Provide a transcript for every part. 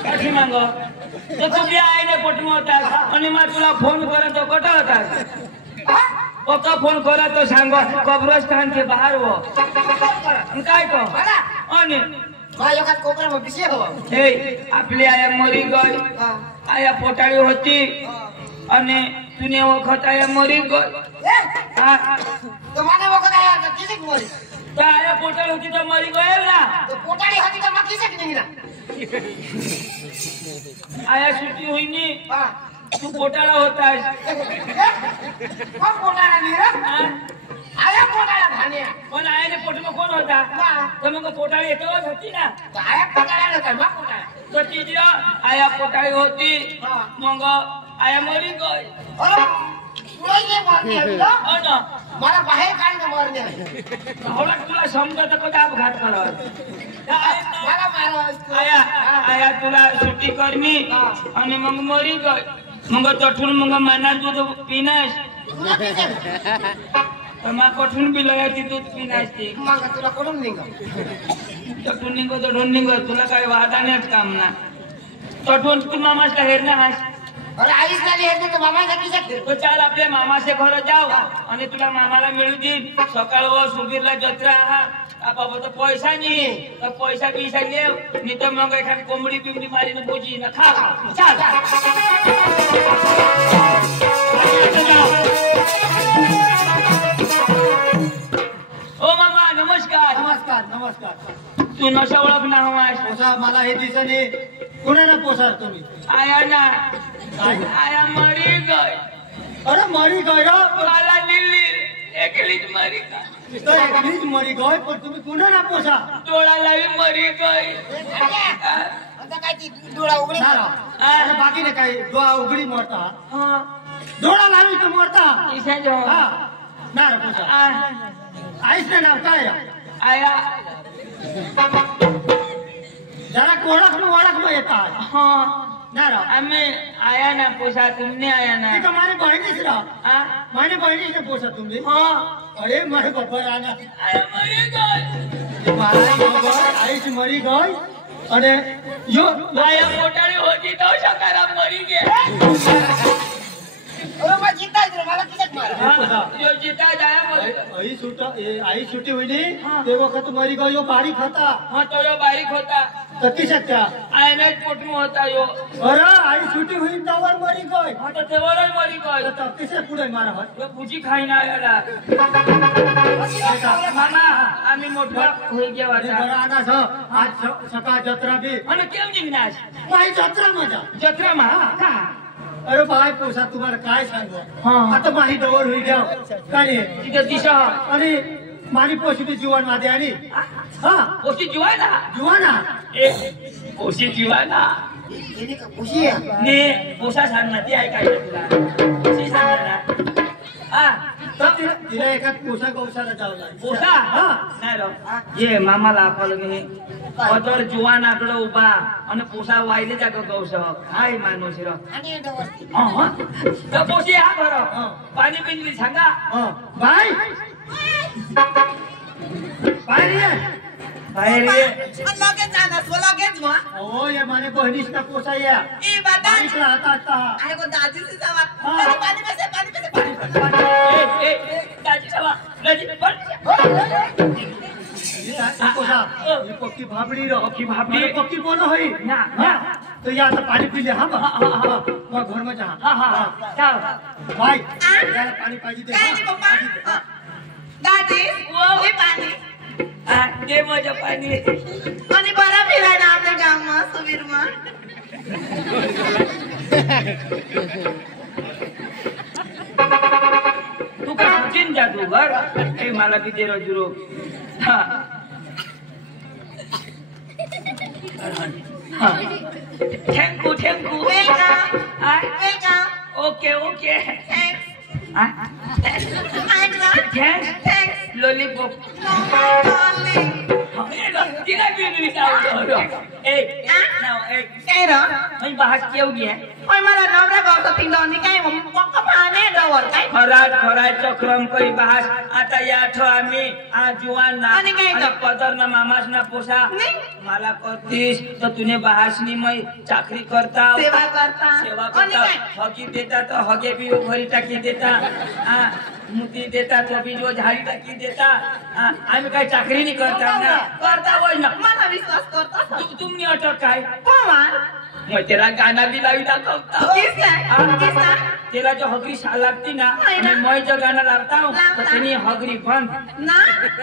कशी मांगो तो तुझी आईने पोटून होता आणि मग तुला फोन करा तो कटा होता ओका फोन करा तो सांगो कब्रस्तान के बाहर वो काय तो आणि माझ्या कोपरा मग पिसे हो ए आपली आया मरी गई आया पोटाळी होती आणि तुने वखत आया मरी गई हां तो माने वखत आया किती मरी तो आया पोटाळी होती तो मरी गई ना तो पोटाळी होती तो मग किती निघला आया सुट्टी हुई नी तू पोटाळा होतास कोण पोटाळा निघला आया पोटाळा भाण्या पण आयाने पोटमा कोण होता तर मग पोटाळी येतोच होती ना तो आया पोटाळा नका मग पोटाळा तो तिची आया पोटाळी होती मग आया मरी गई तुला ये मारणे ना मला बाहेर काढणं मारणे होला तुला समजत कधी अपघात करत मला मारव आया आया तुला सुट्टी करमी आणि मग मरी गई मग तठून मग मना दूध पिनास मग कठून बी लयाची दूध पिनास ती मग तुला कोण निघ तठून निघ तुला काय वादाण्यात काम ना तठून तू मामासला हेरणं हास अरे आईच नाही हेरते तर मामा किती शकते तो चाल आपल्या मामाचे घर जाव आणि तुला मामाला मिळू दे सकाळ व सुबीरला जत्रा बाबा तो पैसा नाही तर पैसा बिसा घेऊ नाही तर मग एखादी कोंबडी बिंबडी मारीने बोजी ना खा चाल ओ मामा नमस्कार नमस्कार नमस्कार तू नशा ओळख ना हवास पोसा मला हे दिसणे कोणाला पोसार तुम्ही आया ना आया मरी गई अरे मरी गय मला लिली एकलीच मरी गई तो एकलीच मरी गय पण तुम्ही कोणाला पोसा डोळाला मरी गई आता काय ती डोळा उघडी अरे बाकी ने काय डोळा उघडी मरता हां डोळा लावी तर मरता इसे जो हा ना रे पोसा आईस ने नाव काय आया जरा ओळख में येता हाँ ना रा आम्ही आया ना पोसा तुमने आया ना ती तुम्हारी बहिणीच रा हाँ माझी बहिणीच ने पोसा तुम्ही हाँ अरे मारे बाबा राणा आया मरी गई मारा आईस मरी गई अरे यो आया मोटारी होती तो शकारा मरी गया अरे मग जीता इधर मला किती मारा जो जीता जाया मरी आई छुट्टी हुई नी ते वक्त मरी गई यो बारी खाता हाँ तो यो बारीक होता तती सकता आयने पोटू होता यो अरे आई छुट्टी हुई तवर मरी गई हाँ तो तेवरच मरी गई तती से पुढे मारा होय तो पूजी खाई ना आला मामा आम्ही मोठा होई गया अरे वाटा बरा आना छ आज सकाळ जत्रा बी आणि केम जिग्नास नाही जत्रा मजा जत्रा मा का अरे भाई पोसा तुम्हाला काय सांगू हाँ आता माही डवर होई गया काय तिथे दिशा आणि मारी पोशी बी जीवन मध्ये आणि हा पोशी जीवाना जीवाना ए पोशी जीवाना तिने का खुशी आहे ने पोसा सांगणार ती ऐकाय तुला पोशी सांगणार हा तर तिला एका पोसा गौशाला जावं लागेल पोसा हा नाही रो ये मामाला आपलं मी अदर जुवानाकडे उभा आणि पोसा वाहिले जाग गौश हाय माणूस रो आणि डवरती हा तर पोशी हा बरं पाणी पिंजली सांगा बाय बाय रे बाहेर ये लगेच जाणार लगेच मग ओ ये माने बहिणीस का पोसा या ए बाटा बाईकला आता अरे को दादी से जावा हाँ। पानी में से ए दाजी सवा दाजी पोसा ये पक्की भाबड़ी रो पक्की भाबड़ी। पक्की बोलो होई ना ना तो या तो पानी पी ले हम मैं घर में जा हाँ हाँ चल भाई यार पानी पाजी दे काय रे पप्पा दादी ये पानी दे माझ्या पाणी आणि बरा फिरायला आपल्या गावात सुवीरमा तू का सचिन जादू बर ए मला किती रजुरो हा thank you thank you welcome okay okay thanks thanks lollipop तिला बिनली ए नाव ए काय र मी बाहेर केव घे ओय मला नवरा गावचा तिंडा आणि काय मग पक्का माने डवर काय खरायचं क्रम करी बहास आता या आठव आम्ही जुवान ना आणि काय तर? पदर ना मामास ना पोसा नाही. मला करतीस तर तुने बहासनी मै चाकरी करता सेवा करता सेवा आणि करता काय हगी देता तो हगे भी घरी टाकी देता मुती देता तो भी जो झाडी टाकी देता आम्ही काय चाकरी नाही करता ना करता होय ना मला विश्वास करता तुम्ही अटक काय कोण मग त्याला गाणं बी लावी दाखवता किसा त्याला जो हगरी लागती ना नाही ना. मैं जो गाणं लावता तर त्यांनी हगरी बंद ना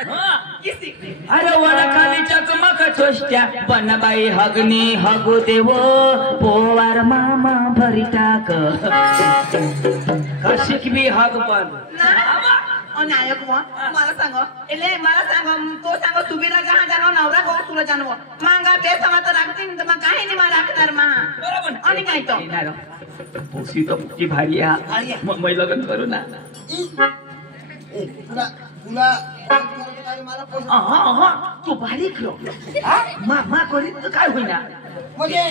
हा. किसी अरे वन खाली चकमक छोष्ट्या बनबाई हगनी हगू देवो पोवार मामा भरी टाक कशिक बी हग बन नायक मला सांग એટલે मला सांग तो सांग सुबीरा जहा जानो नवरा गो तुला जानो मांगा ते समात राखतीन तर मग काही नाही मला राखणार महा बरोबर आणि काय तो पोसी तो पुटी भारी मग लग्न करू ना तुला तुला मला पोस्ट तू बारीक रो मा करीत तर काय होईना म्हणजे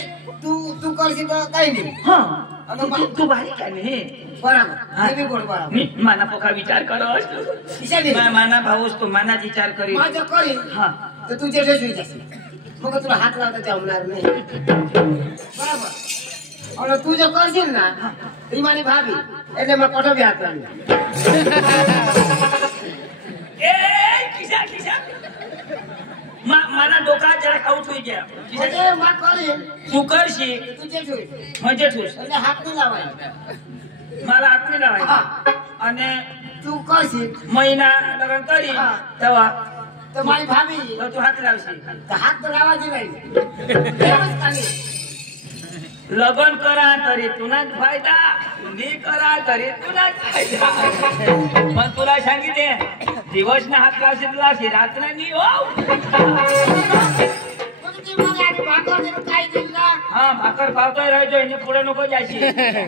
तू करशील तर काही नाही तू बारीक आहे नाही बरोबर मी गोड बरोबर माना पोका विचार करो माना भाऊस तो माना विचार करी माझं करीन हा तर तू जेठेच होईल असेल मग तुला हात लावता जमणार नाही बरोबर आणि तू जर करशील ना ती माझी भाभी એટલે मग कोठा बी हात लावणार मला डोका जरा काउट होई गया म्हणजे मग करीन तू करशी तू जेठ होईल म्हणजे ठूस એટલે हात नाही लावायचा मला आत्मी लावायची आणि तू करशील महिना लग्न करी तेव्हा तर माझी भाभी तू हात लावशी तर हात तर लावायची नाही तेव्हाच खाली. लग्न करा तरी तुनाच फायदा नी करा तरी तुनाच फायदा पण तुला सांगितले दिवस ना हात लावशी रात्र नी ती मला आधी भाकर देऊन काय देईल ना हा भाकर पावतोय राहायचो याने पुढे नको जायची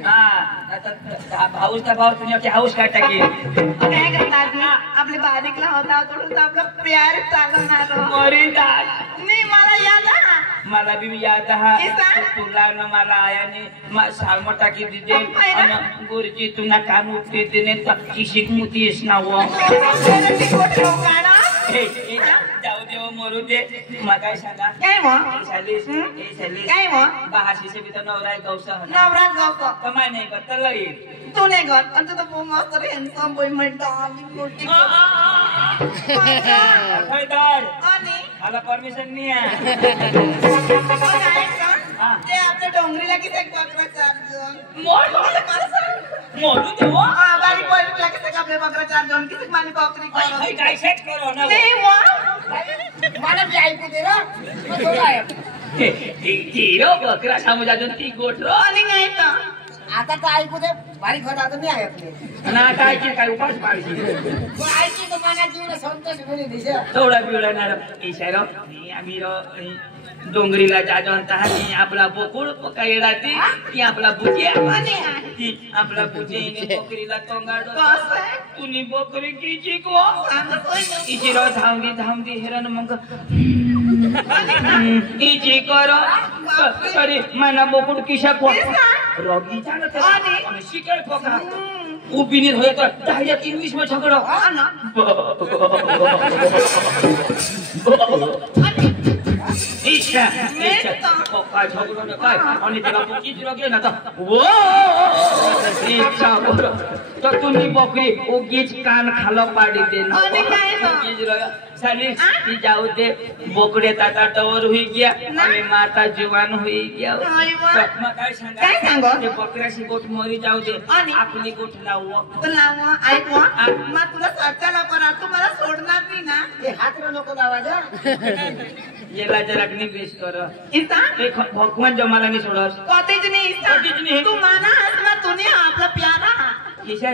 हा भाऊस ना भाऊ तुझ्या हाऊस काय टाकी काय करतात आपले बारीकला होता थोडं आपलं प्यार चालवणार मरी दाट नाही मला याद मला बी याद हा किसा? तुला न मला आयाने सालमो टाकी दिदे आणि गुरुजी तुला काम उठते तिने किशिक मुतीस ना वो जाऊ देव मरू दे मला काय सांगा काय मग काय मग बहाशीचे बी तर नवरा आहे गौसा नवराच गावतो कमाय नाही करता लई तू नाही कर आणि तुझं बो मस्त हॅन्डसम बॉय म्हणतो मोठी आणि मला परमिशन नाही आहे ते आपल्या डोंगरीला किती बकरा चार मोरू देव बारीक बारीकला किती आपल्या बकरा चार जण किती माली बकरी करो काय सेट करो ना नाही मग मला बी ऐकू दे ना मग थोडं आहे हीरो बकरा समजा ती गोठरो आणि नाही तर आता तर ऐकू दे बारीक होता आता मी ऐकले ना काय काय उपास पाहिजे मग ऐकी तर मला जीवन संतोष मिळेल दिशा थोडा बिवडणार इशारा आम्ही डोंगरीला जातो आणि आपला बोकुळ पका येडाती ती आपला बुजिया ती आपला बुजिया बोकरीला तोंगाडो तुनी बोकरी किची को इचिरो धावदी हेरन मग इची करो अरे मना बोकुड किशा को रोगी जाणत आणि शिकेल पका उबिनीत होय तर डायरेक्ट इंग्लिश में झगडो काय झगडो ना काय आणि त्याला बुकीच रोगे ना तर तुम्ही बोकरी उगीच कान खालो पाडी दे साली ती जाऊ दे बोकडे ताता टवर हुई गया आणि माता जीवान हुई गया मग काय सांगा ते बकऱ्याची गोठ मरी जाऊ दे आपली गोठ लावू ऐक मग तुला साचाला करा तू मला सोडणार नाही ना ते हात नको लावायचा याला जरा निग्रेश कर इसा भगवान जमाला नाही सोडस कॉटेज नाही इसा तू माना हस ना तूने आपला प्यारा ईशा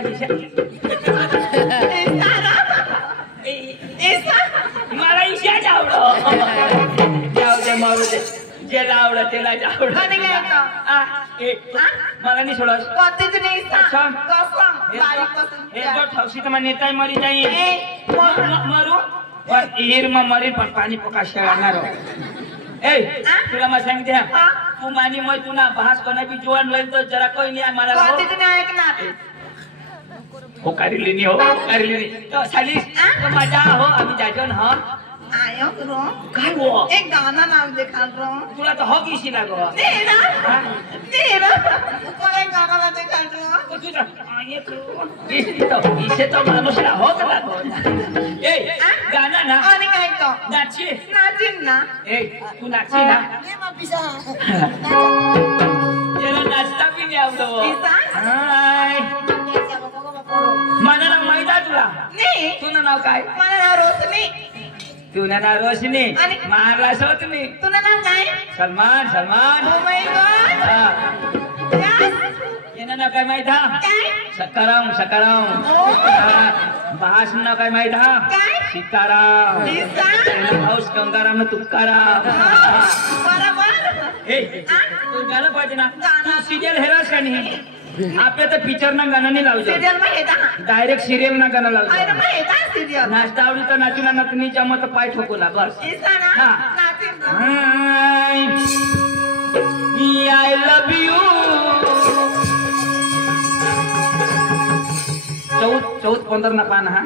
मला ईशा जाऊ दे मारू दे ज्याला आवडत त्याला जावड मला नाही सोडस कॉटेज नाही इसा हे जो ठवशी तर नेता मरी जाईल मारू पण हिर मरी पण पाणी पका शेळणार ए तुला मग सांगते तू मानी मग तुला भास कोणा बी जोन होईल तर जरा कोई नाही मला कॉटेज नाही ऐकणार होकारिलिनी तो सालीस तो मजा हो आम्ही जाजो ना आयो करो काय हो एक गाना नाव देखा रो तुला तो हॉकी शी लागो तेरा कोण एक गाना देखा रो तो तुझा आये तो इसे तो माणूसला होत लागो ए गाना ना आणि काय तो नाची नाचिन ना ए तू नाची ना ये मग पिसा तेरा नाचता भी नाही आवडो पिसा? हाय मला नाव माहित आहे तुला नाही तुझं नाव काय मला नाव रोशनी तुझं नाव रोशनी आणि? मारला सोतनी तुला नाव काय सलमान ओ माय गॉड येणं नाव काय माहित हा काय सकाराम भास नाव काय माहित हा काय? सीताराम सीता? हाऊस गंगाराम न तुकाराम बरोबर ए तू गाणं पाहिजे ना गाणं. तू सिरियल हेरास का नाही आपल्या तर पिक्चर ना गाणं नाही लावतो सिरियल में हेता डायरेक्ट सिरियल ना गाणं अरे लावतो में हेता सिरियल नाचता आवडी तर नाचूला नकनी जमत पाय ठोकूला बस इसा ना हा. नाचिन ना आय लव यू चौथ 15 ना पान हा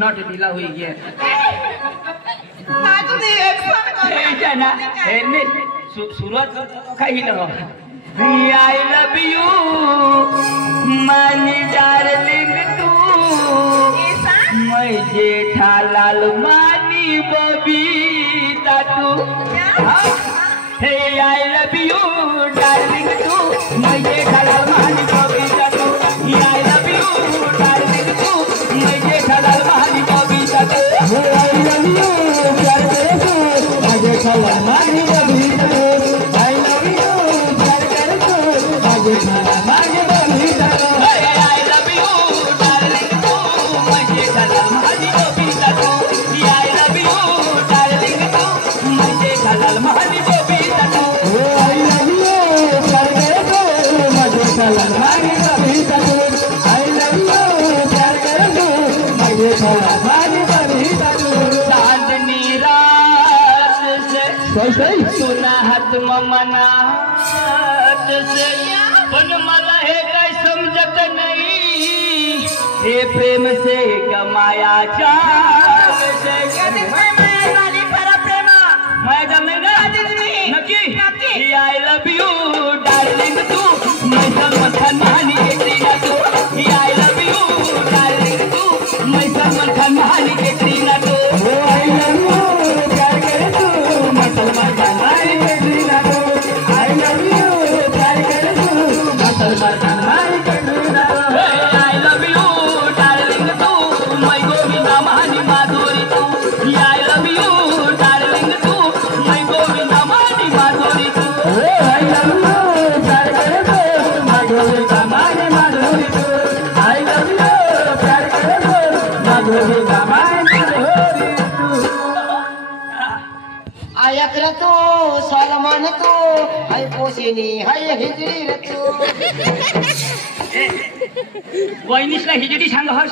नट दिला हुई गे नाचू दे एक सन ना हे ने सुरुवात काही न हो आय लव यू मानी डार्लिंग तू इसा मैं जेठालाल मानी बबीता तू हे आय लव यू डार्लिंग तू मैं जेठालाल मानी बबीता तू आय लव यू डार्लिंग तू मैं जेठालाल मानी बबीता तू आई लव यू प्यार करे तू मैं जेठालाल मानी बबीता तू आई लव यू प्यार करे तू मैं जेठालाल मानी बबीता तू आई लव यू डार्लिंग तू मैं जेठालाल मानी बबीता तू आई लव यू डार्लिंग तू मैं जेठालाल मानी बबीता तू आई लव यू प्यार करे तू मैं जेठालाल मानी बबीता तू आई लव यू प्यार करे तू मैं जेठालाल मानी बबीता तू चांदनी रात से सुना हात मनात से पण मला हे काय समजत नाही हे प्रेम से कमाया जाम से कधी काय माया झाली खरं प्रेम माया जाम नाही ना नक्की आय लव यू डार्लिंग तू मैं सलमान खान महानी घेतली ना तू आय लव यू डार्लिंग तू मैं सलमान खान महानी घेतली ना तू आय लव यू प्यार करे तू मैं सलमान खान महानी घेतली ना तू आय लव यू प्यार करे तू मैं सलमान खान महानी घेतली ना तू आय लव यू डार्लिंग तू मैं गोविंदा महानी माधुरी तू आय लव यू डार्लिंग तू मैं गोविंदा महानी माधुरी तू आय लव यू प्यार करे तू मैं गोविंदा महानी माधुरी तू आय लव यू प्यार करे तू मैं गोविंदा महानी माधुरी तू आयक रे तू सलमान तू हाय पोशिनी हाय हिजरी रे तू वहिनीसला हिजडी सांगहस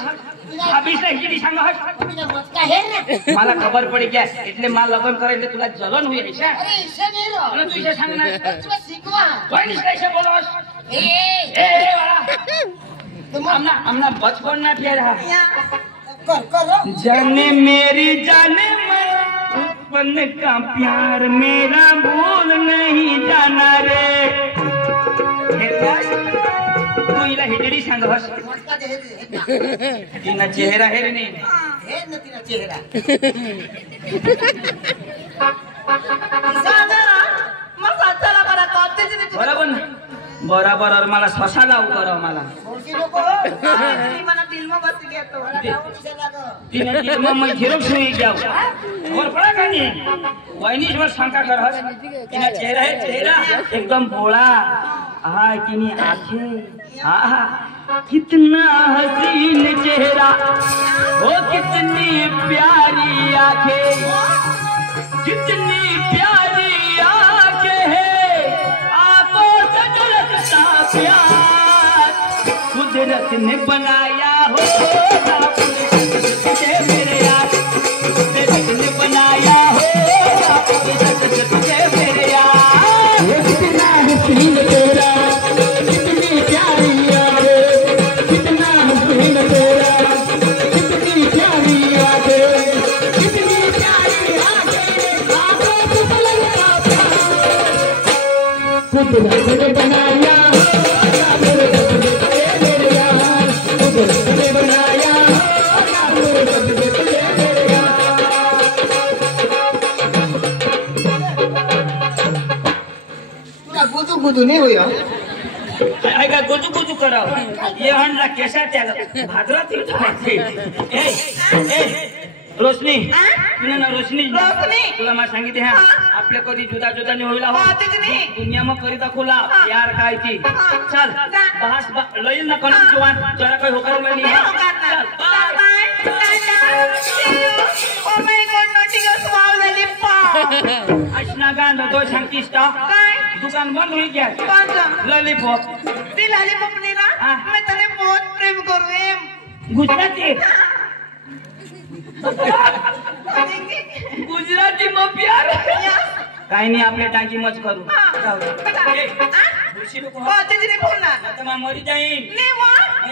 अभिसला हिजडी सांगहस तुझा मस्का हे ना मला खबर पडी गया એટલે માં લગન કરે એટલે तुला जलन हुई है क्या अरे इसे नहीं रो અને તું इसे सांगना तुला शिकवा वहिनीस कैसे बोलोस ए ए वाला तुम हमना बचपन ना फिर रहा कर करो जाने मेरी जाने बचपन का प्यार मेरा भूल नहीं जाना रे तू इला हिजडी सांगहस मस्का दे ना तिना चेहरा है रे नहीं हे ना तेरा चेहरा साधा मग साचाला बरा कॉटेज ने बरोबर ना बरोबर और मला स्वसा लावू करो मला कोणती लोक मला दिल में बस गया तो तिने तिने मैं झेरोक्स नहीं किया और पड़ा का नहीं वहिनीस वर शंका कर हस तिना चेहरा है चेहरा एकदम भोला हाँ किनी आंखें हाँ कितना हसीन चेहरा ओ कितनी प्यारी आंखें कितनी प्यारी आंखें है आंखों से झलकता प्यार कुदरत ने बनाया हो तुझे मेरे यार कुदरत ने बनाया हो तुझे मेरे यार कितना हसीन तेरा कितनी प्यारी आंखें कितना तुला गुदू गुदू नाही होय ऐका गोजू गोजू कराव ये हंडला केसा त्या भाद्रात रोशनी ना रोशनी तुला मला सांगितले हा आपल्या कधी जुदा जुदा नाही होईल दुनिया मग करीता खुला यार काय ती चल बहास लईल ना कोण जवान जरा काही होकार नाही चल अशना गांड तो सांगतीस का दुकान बंद हुई क्या लॉलीपॉप ती लॉलीपॉप नहीं ना मैं तने बहुत प्रेम करू एम गुजराती गुजराती मग प्यार काही नाही आपले टाकी मच करू आता मरी जाईन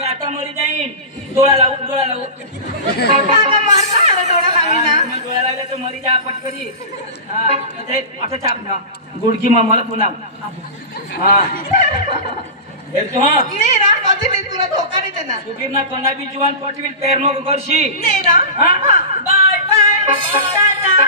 आता मरी जाईन डोळा लावू डोळा लागला तर मरी जा पटकरी आता छाप ना गुडकी मग मला पुन्हा हा तुला धोका नाही देणार सुगीरना कोणा बी जुवान पटवील पेर नको करशी नाही ना बाय बाय